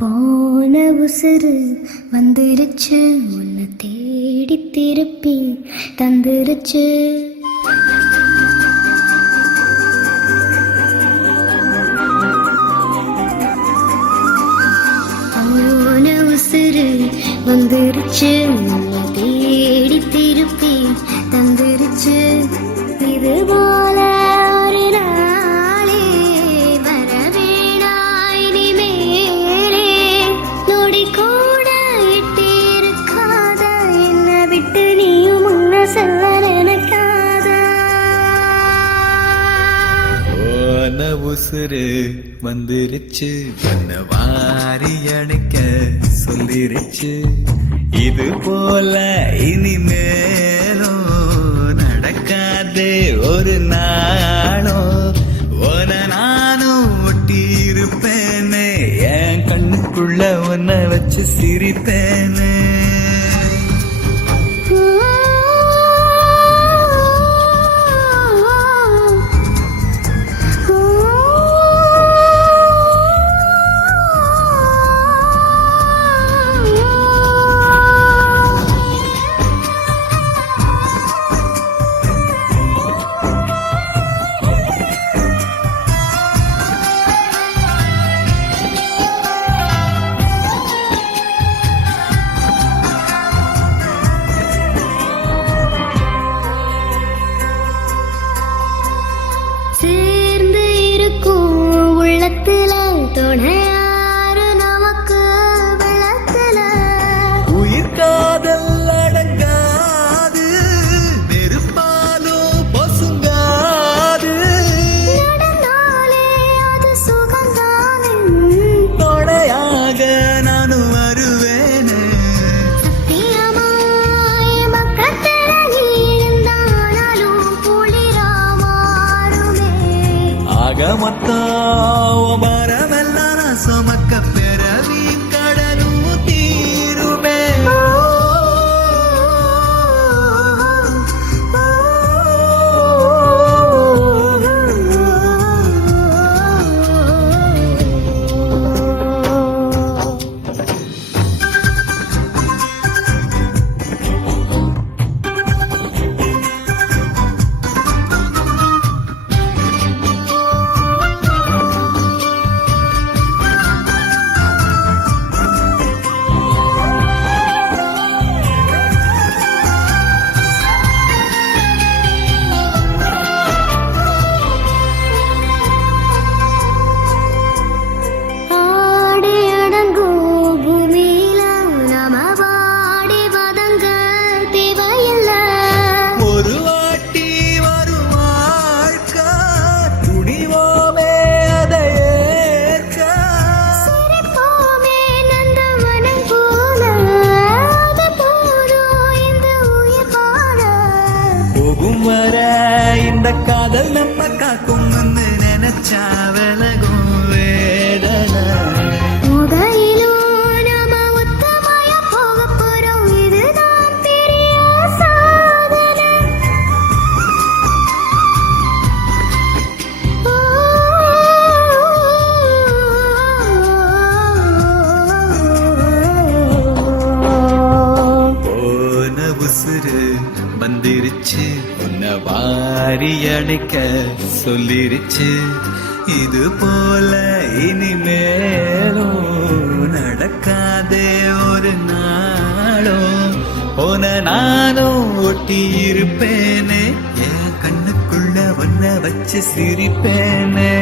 போன உசுறு வந்துருச்சு, உன்னை தேடி திருப்பி தந்துருச்சு. போன உசுறு வந்துருச்சு, உன்னை தேடி திருப்பி தந்துருச்சு. இது போல ஒரு நாளே வரவேணாய் நீ மேலே, நொடி கூட இட்டிருக்காத, என்னை விட்டு நீயும் முன்ன செல்ல நினைக்காத. போன உசுறு வந்துருச்சு, பண்ண வாரி அணைக்க சொல்லிருச்சு. இது போல இனிமேலும் நடக்காதே ஒரு நாளும், உன நானும் ஒட்டி இருப்பேனே, என் கண்ணுக்குள்ள உன்னை வச்சு சிரிப்பேனே. சேர்ந்து இருக்கும் உள்ளத்துல துணையாரு நமக்கு வெள்ளத்துல. உயிர் காதல் அடங்காது, நெருப்பாலும் பொசுங்காது, நடந்தாலே அது சுகந்தானே, தொடையாக நானும் வருவேனே. சத்தியமாய் மக்கத்துல நீ இருந்தானாலும் குளிரா மாறுமே. ஆக மொத்தம் மரமெல்லாம் நான் சுமக்க பிறவி கடலும் தீருமே. ஆடி அடங்கும் பூமியில நாம வாடி வதங்க தேவையில்லை. ஒரு வாட்டி வரும் வாழ்க்கை, துணிவோமே அதை ஏற்க. சிரிப்போமே நந்தவனம் போல, அது போதும் இந்த உயிர் வாழ. போகும் வர இந்த காதல் நம்ம காக்கும் நினைச்சா விலகும் வேதனை. முகையிலும் நாம ஒத்தமாயா போகப் போறோம், இதுதான் பெரிய சாதனை. ஓ, போன உசுறு வந்துருச்சு, உன்னை வாரி அணைக்க சொல்லிருச்சு. இது போல இனிமேலும் நடக்காதே ஒரு நாளும், உன நானும் ஒட்டி இருப்பேனே, என் கண்ணுக்குள்ள உன்னை வச்சு சிரிப்பேனே.